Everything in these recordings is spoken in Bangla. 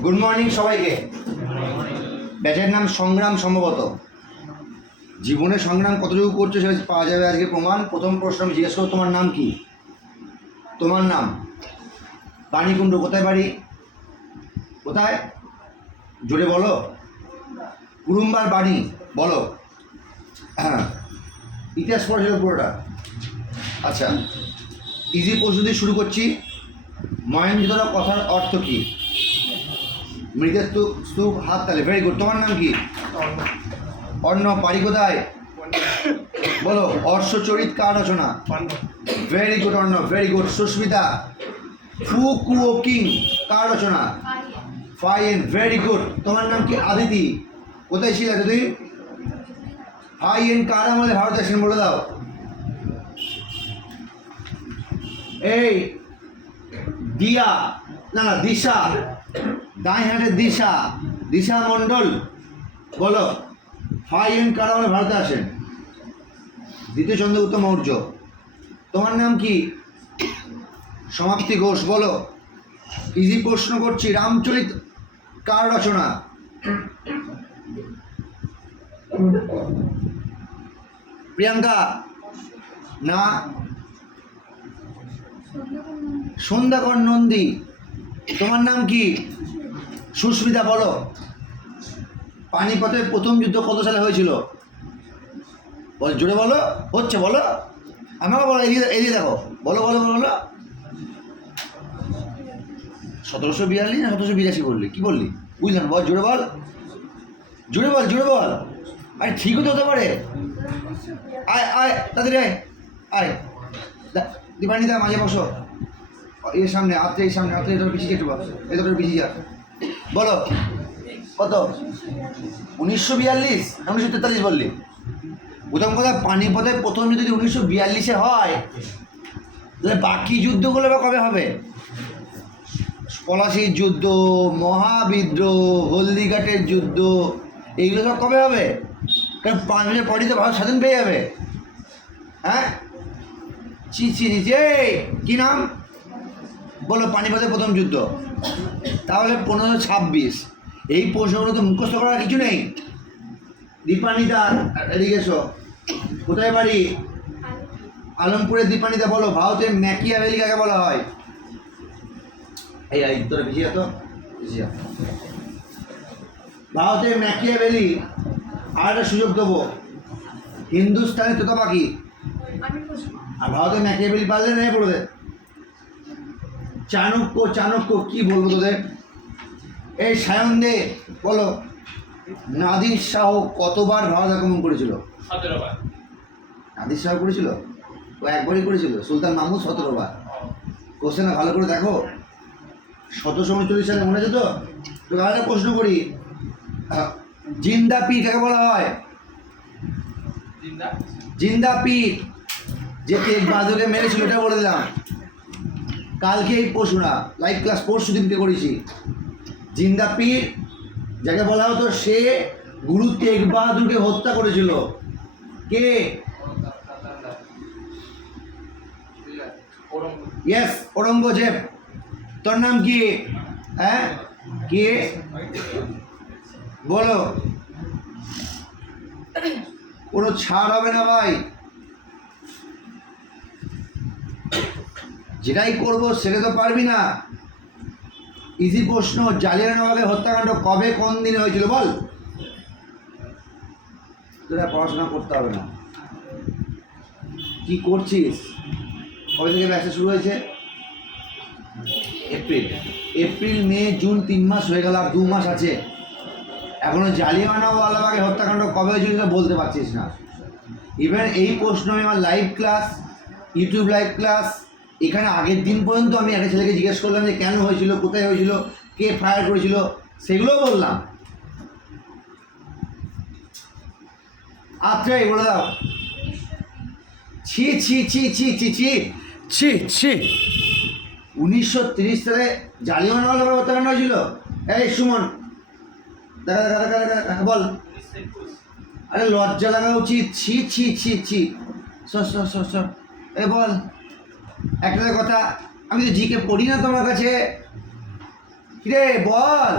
গুড মর্নিং সবাইকে। ব্যাচের নাম সংগ্রাম। সম্ভবত জীবনে সংগ্রাম কতটুকু করছো সেটা পাওয়া যাবে আজকে প্রমাণ। প্রথম প্রশ্ন আমি জিজ্ঞেস করবো, তোমার নাম কি? তোমার নাম বাণীকুণ্ড। কোথায় বাড়ি? কোথায়? জোরে বলো। কুরুম্বার বাণী বলো। হ্যাঁ, ইতিহাস পড়েছিল পুরোটা। আচ্ছা, ইজি প্রশ্ন দিয়ে শুরু করছি। মহেঞ্জোদারো কথার অর্থ কী? মৃতের স্তূপ, হাত তালে। Very good. তোমার নাম কি? অর্ণ। বাড়ি কোথায়? বলো। অশ্বচরিত কার রচনা? Very good Arno, very good. Susmita, ফুকুওকিং কার রচনা? Fine, very good. তোমার নাম কি? আদিতি। কোথায় ছিল তুমি? ফাইন কার আমলে ভারত আসেন বলে দাও। এই দিয়া না, দিশা, দাঁই হাটে দিশা, দিশা মণ্ডল বলো। ফাইন কার আমলে ভারতে আসেন? দ্বিতীয় চন্দ্রগুপ্ত মৌর্য। তোমার নাম কি? সমাপ্তি ঘোষ বলো। ইজি প্রশ্ন করছি, রামচরিত কার রচনা? প্রিয়াঙ্কা না, সন্ধ্যাকর নন্দী। তোমার নাম কি? সুস্মিতা বলো। পানিপথের প্রথম যুদ্ধ কত সালে হয়েছিল? বল, জোরে বলো। হচ্ছে বলো, আমাকে বলো। এদিকে দেখো, বলো বলো বলো বলো। 1742 না 1782 বললি? কি বললি বুঝলাম, বল জোরে বল, জোরে বল, জোরে বল। আরে ঠিক হতে পারে। আয় আয় তাদের, আয় আয়। দীপানিদা মাঝে বসো। এর সামনে আত্রে, এই সামনে আত্রে, এটা পিছিয়ে একটু বস, এটা পিছিয়ে যা। বলো কত? 1942 না 1943 বললি? প্রথম কথা, পানিপথের প্রথম যুদ্ধ যদি 1942-এ হয়, তাহলে বাকি যুদ্ধগুলো বা কবে হবে? পলাশির যুদ্ধ, মহাবিদ্রোহ, হলদিঘাটের যুদ্ধ, এইগুলো সব কবে হবে? কারণ 5 বছর পরই তো ভারত স্বাধীন পেয়ে যাবে। হ্যাঁ, চি চি চি। কী নাম বলো? পানিপথের প্রথম যুদ্ধ। তাহলে 1526। এই প্রশ্নগুলো তো মুখস্থ করার কিছু নেই। দীপানিদা এদিকে এসো। কোথায় বাড়ি? আলমপুরের দীপানিদা বলো। ভারতের ম্যাকিয়াভেলি কাকে বলা হয়? এই তোরা পিছিয়ে যেত, পিছিয়ে। ভারতের ম্যাকিয়াভেলি, আর একটা সুযোগ দেবো, হিন্দুস্তানি তোতা পাখি। আর ভারতের ম্যাকিয়াভেলি পারলে নেই পড়বে। চাণক্য, চাণক্য কি বলবো তোদের? এই সায়ন দে বলো। নাদির শাহ কতবার ভারত আক্রমণ করেছিল? 17 বার। নাদির শাহ করেছিল? ও একবারই করেছিল। সুলতান মাহমুদ 17 বার। কোশ্চেনটা ভালো করে দেখো। 1739 সালে, মনে আছে তো? তো আরেকটা প্রশ্ন করি, জিন্দা পীর কাকে বলা হয়? জিন্দা পীর যে তেগ বাহাদুরকে মেরেছিল, এটা বলে দিলাম। কালকে এই প্রশ্নটা লাইভ ক্লাস পরশু দিনকে করেছি। জিন্দা পীর যাকে বলা হতো, সে গুরু তেগ বাহাদুরকে হত্যা করেছিল। কে? ইয়েস, ঔরঙ্গজেব। তোর নাম কি? হ্যাঁ, কে বলো? কোনো ছাড় হবে না ভাই, যেটাই করবো সেটা তো পারবি না। ইজি প্রশ্ন, জালিয়ানওয়ালাবাগের হত্যাকাণ্ড কবে কোন দিনে হয়েছিল বল? তোরা পড়াশোনা করতে হবে না। কি করছিস? কবে থেকে ব্যবসা শুরু হয়েছে? এপ্রিল। এপ্রিল, মে, জুন, 3 মাস হয়ে গেল, আর 2 মাস আছে। এখনো জালিয়ানওয়ালাবাগের হত্যাকাণ্ড কবে হয়েছিল বলতে পারছিস না। ইভেন এই প্রশ্ন আমি আমার live class, YouTube live class, এখানে আগের দিন পর্যন্ত আমি একটা ছেলেকে জিজ্ঞেস করলাম যে কেন হয়েছিল, কোথায় হয়েছিল, কে ফায়ার করেছিল, সেগুলোও বললাম। আচ্ছা, বলে দাও। ছি ছি ছি ছি ছি ছি ছি ছি। 1930 সালে জালিয়ানওয়ালাবাগ হত্যাকাণ্ড হয়েছিল। এই সুমন, দেখা দেখা দেখা দেখা দেখা বল। আরে লজ্জা লাগা উচিত। ছি ছি ছি ছি। এ বল একটা কথা। আমি তো জিকে পড়ি না তোমার কাছে। কিরে বল,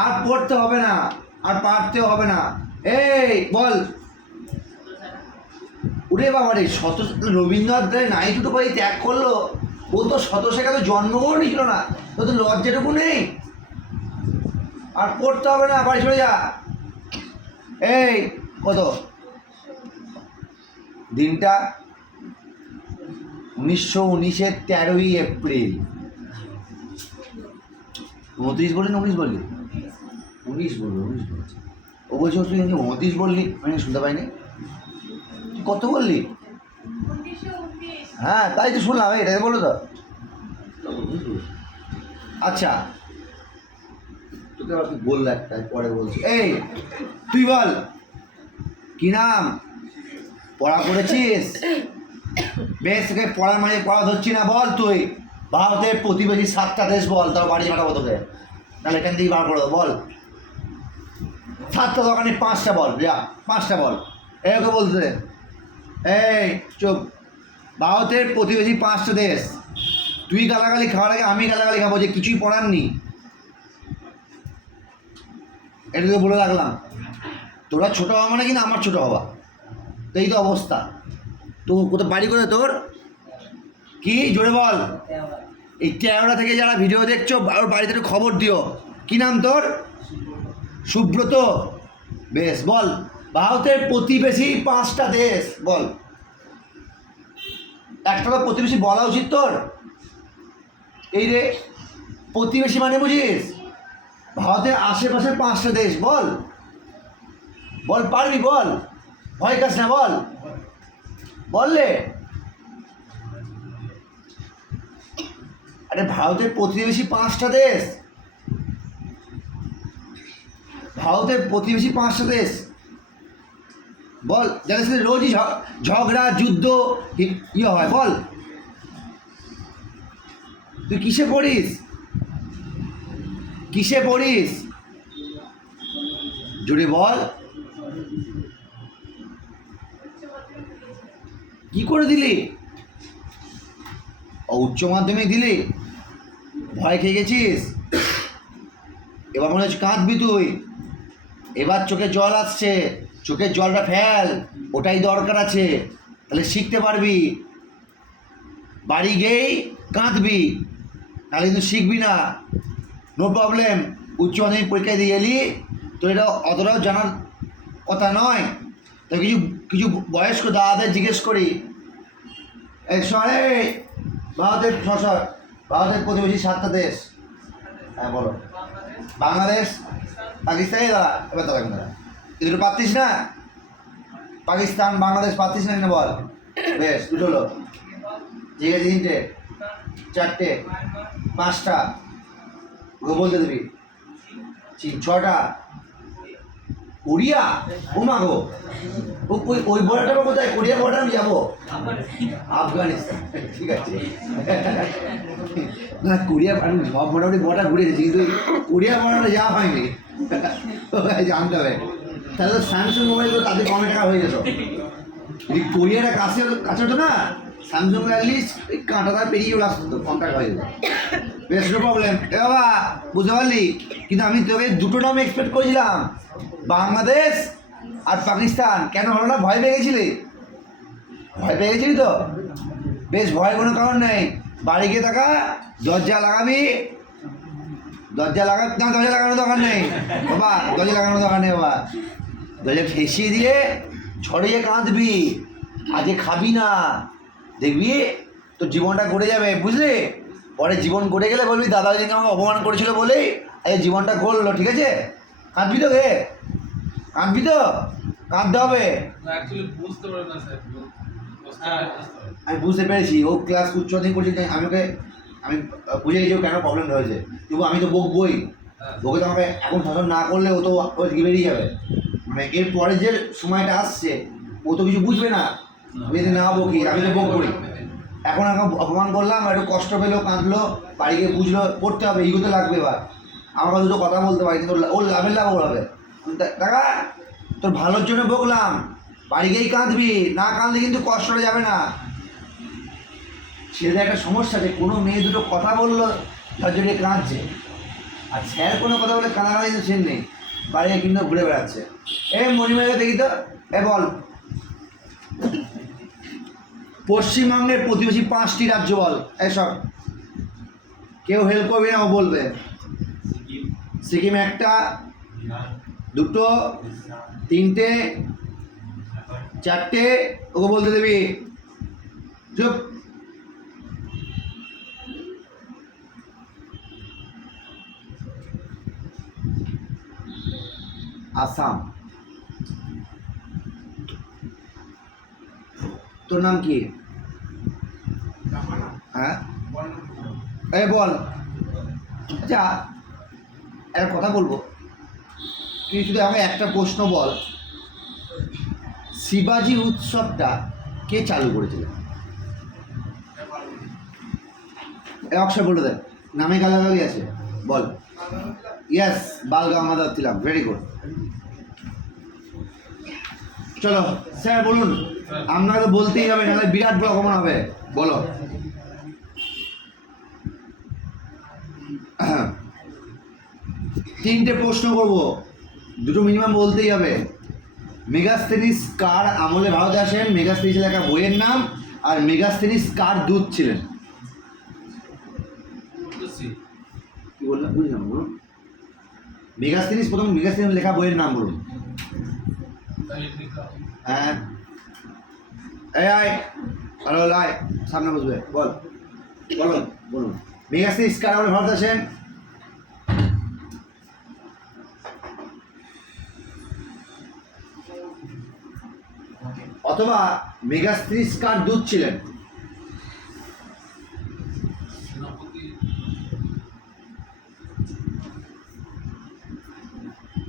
আর পড়তে হবে না, আর পারতে হবে না, এই বল। ওরে বাবা রে, রবীন্দ্রনাথ নাইট দুটো পাই ত্যাগ করলো, ও তো শতশেখা তো জন্মগ্রহণই ছিল না, তো তো লজ্জাটুকু নেই। আর পড়তে হবে না, বাড়ি চলে যা। এই কত দিনটা? 1919-এর 13ই এপ্রিল। 29 বললি না 19 বললি? 19 বললো, 19 বলছি। ও বলছে তুই 29 বললি, আমি শুনতে পাইনি। তুই কত বললি? হ্যাঁ তাই তো শুনলাম, এটাই বলো তো। আচ্ছা তোকে আবার কি বললো একটা, পরে বলছি। এই তুই বল কি নাম, পড়া করেছিস? বেশ, তোকে পড়ার মানে পড়া ধরছি না, বল তুই ভারতের প্রতিবেশী 7টা দেশ বল, তার বাড়ি পাঠাবো তোকে, তাহলে এখান থেকেই বার করে দেবো। বল 7টা দোকানে 5টা বল, যা 5টা বল। একে বলতে এই চুপ। ভারতের প্রতিবেশী 5টা দেশ। তুই গালাগালি খাওয়ার আগে আমি গালাগালি খাবো যে কিছুই পড়ার নি, এটা তোকে বলে রাখলাম। তোরা ছোটো হওয়া মানে কিন্তু আমার ছোটো হওয়া, তো এই তো অবস্থা। তো কোথাও বাড়ি কোথায় তোর? কি জোরে বল। এই 13টা থেকে যারা ভিডিও দেখছো ওর বাড়িতে একটু খবর দিও। কি নাম তোর? সুব্রত। বেশ বল, ভারতের প্রতিবেশী 5টা দেশ বল। একটা তো প্রতিবেশী বলা উচিত তোর। এই রে প্রতিবেশী মানে বুঝিস ভারতের আশেপাশে 5টা দেশ বল। বল পারবি, বল, ভয় কাজ না, বল বললে। আরে ভারতের প্রতিবেশী 5টা দেশ, ভারতের প্রতিবেশী 5টা দেশ বল, যাদের সাথে রোজই ঝগড়া যুদ্ধ ইয়ে হয়। বল তুই কিসে পড়িস, কিসে পড়িস জোরে বল। কি করে দিলি? উচ্চ মাধ্যমিক দিলি, ভয় খেয়ে গেছিস, এবার মনে হচ্ছে কাঁদবি তুই। এবার চোখে জল আসছে, চোখের জলটা ফেল, ওটাই দরকার আছে, তাহলে শিখতে পারবি। বাড়ি গিয়েই কাঁদবি, তাহলে কিন্তু শিখবি না। নো প্রবলেম, উচ্চ মাধ্যমিক পরীক্ষা দিয়ে এলি, তো এটা অতটাও জানার কথা নয়। তো কিছু কিছু বয়স্ক দাদাদের জিজ্ঞেস করি, এই সরে ভারতের ভারতের প্রতিবেশী 7টা দেশ। হ্যাঁ বলো। বাংলাদেশ, পাকিস্তান, দাঁড়া এবার দাঁড়া দাঁড়া, এই দুটো পারতিস না? পাকিস্তান বাংলাদেশ পারতিস না, বল। বেশ, দুটো হলো, ঠিক আছে। 3টে, 4টে, 5টা ওকে বলতে দিবি। 6টা। কোরিয়া, ও মা গো, ওই বর্ডারটা কোথায়? কোরিয়া বর্ডার আমি যাবো। আফগানিস্তান, ঠিক আছে। না কোরিয়া আমি সব মোটামুটি বর্ডার ঘুরে গেছি, কিন্তু কোরিয়া বর্ডারে যাওয়া হয়নি, জানতে হবে। তাহলে তো স্যামসাং মোবাইল তাদের কমে টাকা হয়ে যেত। যদি কোরিয়াটা কাছে কাছে হতো না, স্যামসাং অ্যাটলিস্ট এই কাঁটাটা পেরিয়েও আসতো, তো কম টাকা হয়ে যেত। বেশ, নো প্রবলেম। এ বাবা বুঝতে পারলি, কিন্তু আমি তোকে দুটো নাম এক্সপেক্ট করেছিলাম, বাংলাদেশ আর পাকিস্তান। কেন হলো না? ভয় পেয়ে গেছিলি? ভয় পেয়ে গেছিলি তো? বেশ, ভয় কোনো কারণ নেই। বাড়ি গিয়ে থাকা, দরজা লাগাবি, দরজা লাগা না, দরজা লাগানোর দরকার নেই বাবা, দরজা লাগানোর দরকার নেই বাবা। দরজা ঠেসিয়ে দিয়ে ছড়িয়ে কাঁদবি, আজকে খাবি না, দেখবি তোর জীবনটা গড়ে যাবে, বুঝলি? পরে জীবন গড়ে গেলে বলবি দাদা দিদি আমাকে অপমান করেছিল বলেই আজকে জীবনটা গড়লো, ঠিক আছে? কাঁদবি তো রে, কাঁদবি তো, কাঁদতে হবে। আমি বুঝতে পেরেছি, ও ক্লাস উচ্চ মাধ্যমিক করছি, আমি বুঝে গেছি ও কেন প্রবলেমটা হয়েছে, কিন্তু আমি তো বকবই। ওকে তো আমাকে এখন শাসন না করলে ও তো বেরিয়ে যাবে। মানে এর পরে যে সময়টা আসছে ও তো কিছু বুঝবে না, আমি যদি না বকি, আমি তো বকবই। এখন অপমান করলাম, একটু কষ্ট পেলো, কাঁদলো, বাড়ি গিয়ে বুঝলো, পড়তে হবে, ইগোতে লাগবে। এবার আমাকে দুটো কথা বলতে পারি, কিন্তু ওর লাভের লাভ ওর হবে। দেখা তোর ভালোর জন্য বকলাম, বাড়ি গিয়েই কাঁদবি, না কাঁদলে কিন্তু কষ্টটা যাবে না। ছেলেদের একটা সমস্যা যে কোনো মেয়ে দুটো কথা বললো তার জন্য কাঁদছে। আর স্যার কোনো কথা বলে কাঁদাকাঁদি তো ছেন নেই, বাড়ি কিন্তু ঘুরে বেড়াচ্ছে। মণিমাকে দেখি তো, বল। পশ্চিমবঙ্গের প্রতিবেশী 5টি রাজ্য বল। এসব কেউ হেল্প করবে না, ও বলবে। সিকিম 1টা, 2টো, 3টে, 4টে, ওকে বলতে দেবি। চুপ। আসাম। তোর নাম কি? হ্যাঁ বল। আচ্ছা একটা কথা বলবো, তুই শুধু আমাকে একটা প্রশ্ন বল, শিবাজি উৎসবটা কে চালু করেছিল? অক্ষর বলে দেন, নামে গালাগালি আছে, বল। ইয়েস, বাল গঙ্গাধর তিলক, ভেরি গুড। চলো স্যার বলুন। আপনাকে তো বলতেই হবে, নাহলে বিরাট বড় অপমান হবে। বলো। তিনটে প্রশ্ন করবো, দুটো মিনিমাম বলতেই হবে। মেগাস্থেনিস কার আমলে ভারতে আসেন? মেগাস্থেনিস লেখা বইয়ের নাম। আর মেগাস্থেনিস কার দূত ছিলেন? কি বললাম বুঝলাম, বলুন। মেগাস্থেনিস প্রথম মেগাস্থেনিস লেখা বইয়ের নাম বলুন। হ্যাঁ হ্যালো আয়, সামনে বসবে, বল। বলুন বলুন, মেগাস্থেনিস কার আমলে ভারতে আসেন? অথবা মেগাস্থেনিস কার দূত ছিলেন?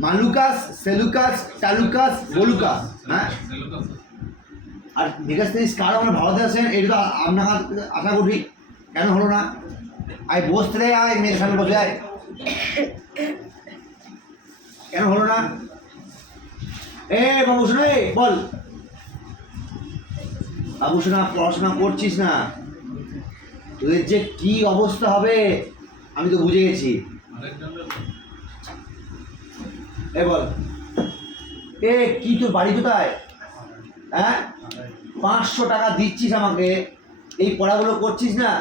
মালুকাস, সেলুকাস, টালুকাস, বলুকাস। হ্যাঁ, আর মেগাস্থেনিস কার আমরা ভারতে আসেন, এটা তো আপনার আশা করি। কেন হলো না? আয় বসতে রে, আয় মেয়ের সামনে বসে আয়। কেন হলো না? বাবু শোনা, বল। বাবু শোনা, পড়াশোনা করছিস না, তোদের যে কি অবস্থা হবে আমি তো বুঝে গেছি। বল। কি তোর বাড়ি কোথায়? হ্যাঁ, 500 টাকা দিচ্ছিস আমাকে, এই পড়াগুলো করছিস না,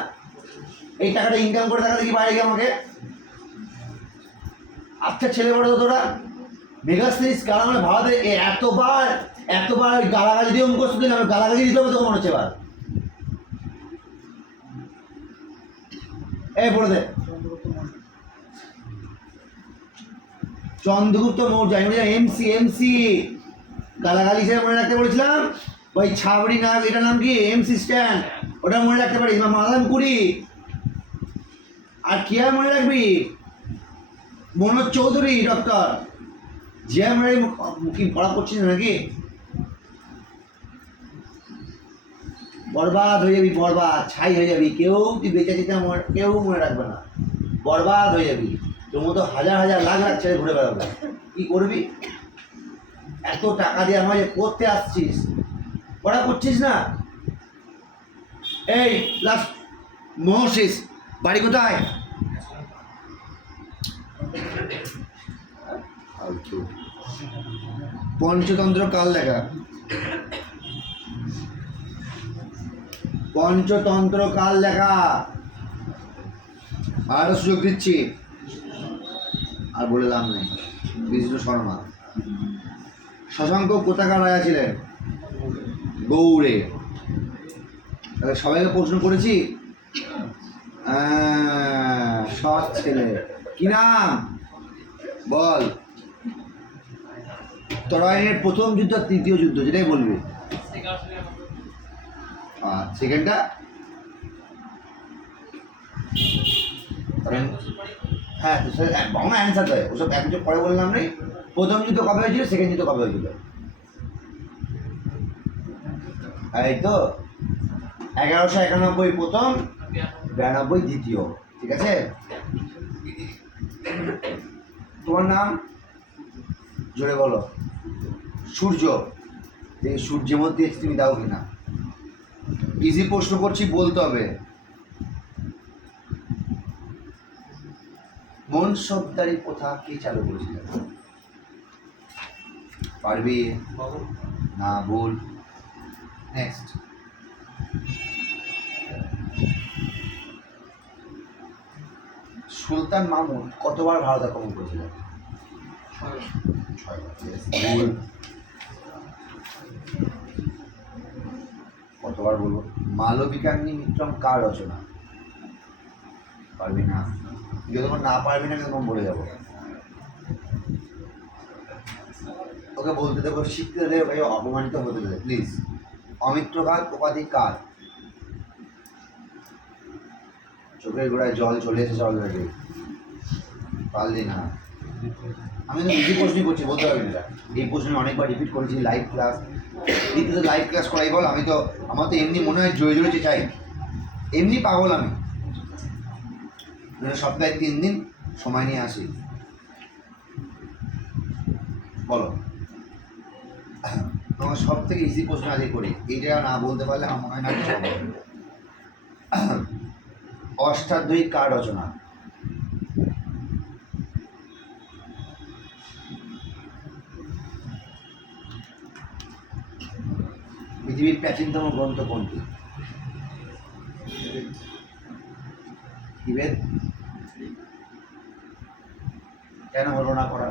এই টাকাটা ইনকাম করে টাকা দেখি বাইরে গিয়ে আমাকে। আচ্ছা ছেলে বড় তো তোরা। মেগাস্থেনিস কার আমলে ভারতে এতবার ওই গালাগালি দিয়ে মুখস্থ দিলাম, গালাগালি দিতে হবে তোকে মনে হচ্ছে এবার। বলে দে। চন্দ্রগুপ্ত মৌর্য। এমসি গালাগালি হিসেবে মনে রাখতে বলেছিলাম। ওই ছাবড়ি না, এটার নাম কি? এমসি স্ট্যান্ড, ওটা মনে রাখতে পারিস। মাদাম কুড়ি। আর কি আর মনে রাখবি? মনোজ চৌধুরী, ডক্টর জিয়া মনে কি পড়া করছিস নাকি? বরবাদ হয়ে যাবি, বরবাদ, ছাই হয়ে যাবি। কেউ তুই বেঁচে যেতে কেউ মনে রাখবে না, বরবাদ হয়ে যাবি। তোর মতো হাজার হাজার লাখ লাখ ছেলে ঘুরে বেড়াবে। কি করবি? এত টাকা দিয়ে আমাকে পড়তে আসছিস, পড়া করছিস না। লাস্ট মহর্ষিস বাড়ি কোথায়? পঞ্চতন্ত্র কাল লেখা? পঞ্চতন্ত্র কাল লেখা? আরো সুযোগ দিচ্ছি, আর বলে লাভ নেই। বিষ্ণু শর্মা। শশাঙ্ক কোথাকার রাজা ছিলেন? গৌড়ে। তাহলে সবাইকে প্রশ্ন করেছি। সৎ ছেলে। কি নাম বল? তরাইনের প্রথম যুদ্ধ, তৃতীয় যুদ্ধ, যেটাই বলবি। সেকেন্ডটা হ্যাঁ, বাংলা অ্যান্সার দেয়, ওসব এক বছর পরে বললাম নেই। প্রথম যুদ্ধ কবে হয়েছিল, সেকেন্ড যুদ্ধ কবে হয়েছিল? এই তো 1191 প্রথম, 92 দ্বিতীয়। ঠিক আছে। তোমার নাম জোরে বলো। সূর্য। দেখি সূর্যের মধ্যে তুমি দাও কিনা। ইজি প্রশ্ন করছি, বলতে হবে। বংশোদ্ধারী প্রথা কে চালু করেছিলেন? পারবি না? ভুল। নেক্সট। সুলতান মাহমুদ কতবার ভারত আক্রমণ করেছিলেন? 6বার। ভুল। কতবার বলবো? মালবিকাগ্নি মিত্রম কার রচনা? পারবি না। যদি তোমার না পারবি না আমি তখন বলে যাবো। ওকে বলতে দেবো, শিখতে দেবে ভাই, অপমানিত হতে দেবে প্লিজ। অমিত্রঘাত উপাধি কার? চোখের গোড়ায় জল চলে এসেছে অলরেডি, পারলি না। আমি তো নিজে প্রশ্নই করছি, বলতে পারবি না। এই প্রশ্ন অনেকবার রিপিট করেছি লাইভ ক্লাস। দ্বিতীয়ত লাইভ ক্লাস করাই বল। আমি তো, আমার তো এমনি মনে হয় জয় জড়েছে চাই, এমনি পাগল আমি। সপ্তাহে 3 দিন সময় নিয়ে আসি। বলো, তোমার সব থেকে ইজি প্রশ্ন আজকে করি, এইটা না বলতে পারলে আমার মনে হয় না কিছু হবে। অষ্টাধ্যায়ী কার রচনা? পৃথিবীর প্রাচীনতম গ্রন্থ কোনটি? ঋগ্বেদ। কেন হলো না করা?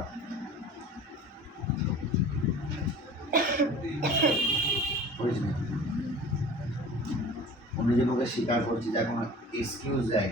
করিস না। অন্য যে মুখে স্বীকার করছি, যে এখন এক্সকিউজ দেয়